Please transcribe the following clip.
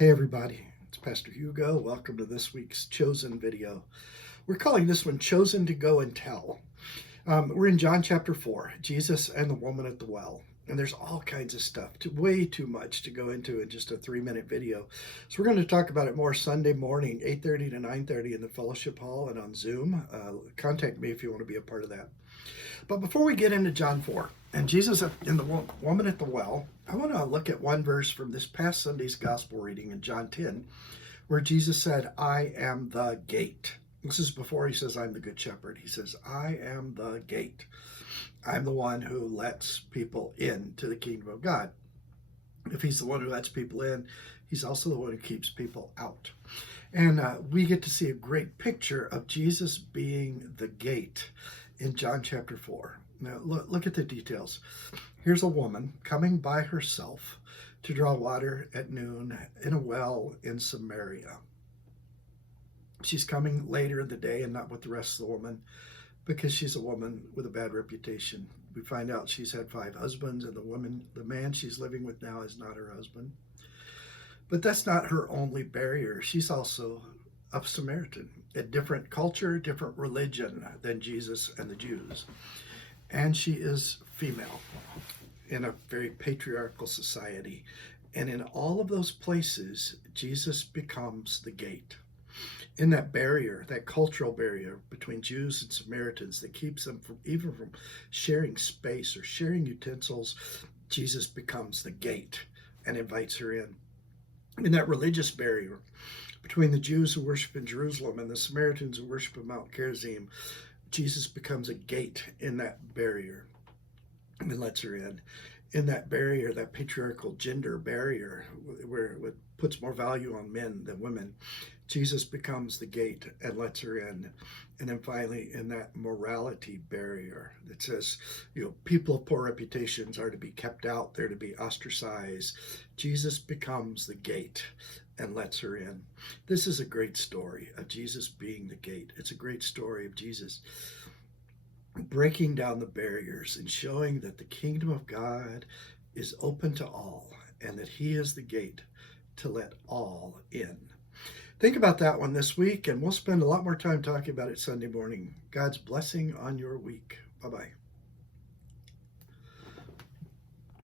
Hey everybody, it's Pastor Hugo. Welcome to this week's Chosen video. We're calling this one Chosen to Go and Tell. We're in John chapter 4, Jesus and the woman at the well. And there's all kinds of stuff, way too much to go into in just a 3-minute video. So we're going to talk about it more Sunday morning, 8:30 to 9:30 in the fellowship hall and on Zoom. Contact me if you want to be a part of that. But before we get into John 4 and Jesus and the woman at the well, I want to look at one verse from this past Sunday's gospel reading in John 10, where Jesus said, I am the gate. This is before he says, I'm the good shepherd. He says, I am the gate. I'm the one who lets people into the kingdom of God. If he's the one who lets people in, he's also the one who keeps people out. And we get to see a great picture of Jesus being the gate in John chapter 4. Now, look at the details. Here's a woman coming by herself to draw water at noon in a well in Samaria. She's coming later in the day and not with the rest of the woman because she's a woman with a bad reputation. We find out she's had 5 husbands, and the man she's living with now is not her husband. But that's not her only barrier. She's also a Samaritan, a different culture, different religion than Jesus and the Jews. And she is female in a very patriarchal society. And in all of those places, Jesus becomes the gate. In that barrier, that cultural barrier between Jews and Samaritans that keeps them from even from sharing space or sharing utensils, Jesus becomes the gate and invites her in. In that religious barrier between the Jews who worship in Jerusalem and the Samaritans who worship in Mount Gerizim, Jesus becomes a gate in that barrier and lets her in. In that barrier, that patriarchal gender barrier where it puts more value on men than women, Jesus becomes the gate and lets her in. And then finally, in that morality barrier that says, people of poor reputations are to be kept out, they're to be ostracized, Jesus becomes the gate and lets her in. This is a great story of Jesus being the gate. It's a great story of Jesus breaking down the barriers and showing that the kingdom of God is open to all and that he is the gate to let all in. Think about that one this week, and we'll spend a lot more time talking about it Sunday morning. God's blessing on your week. Bye-bye.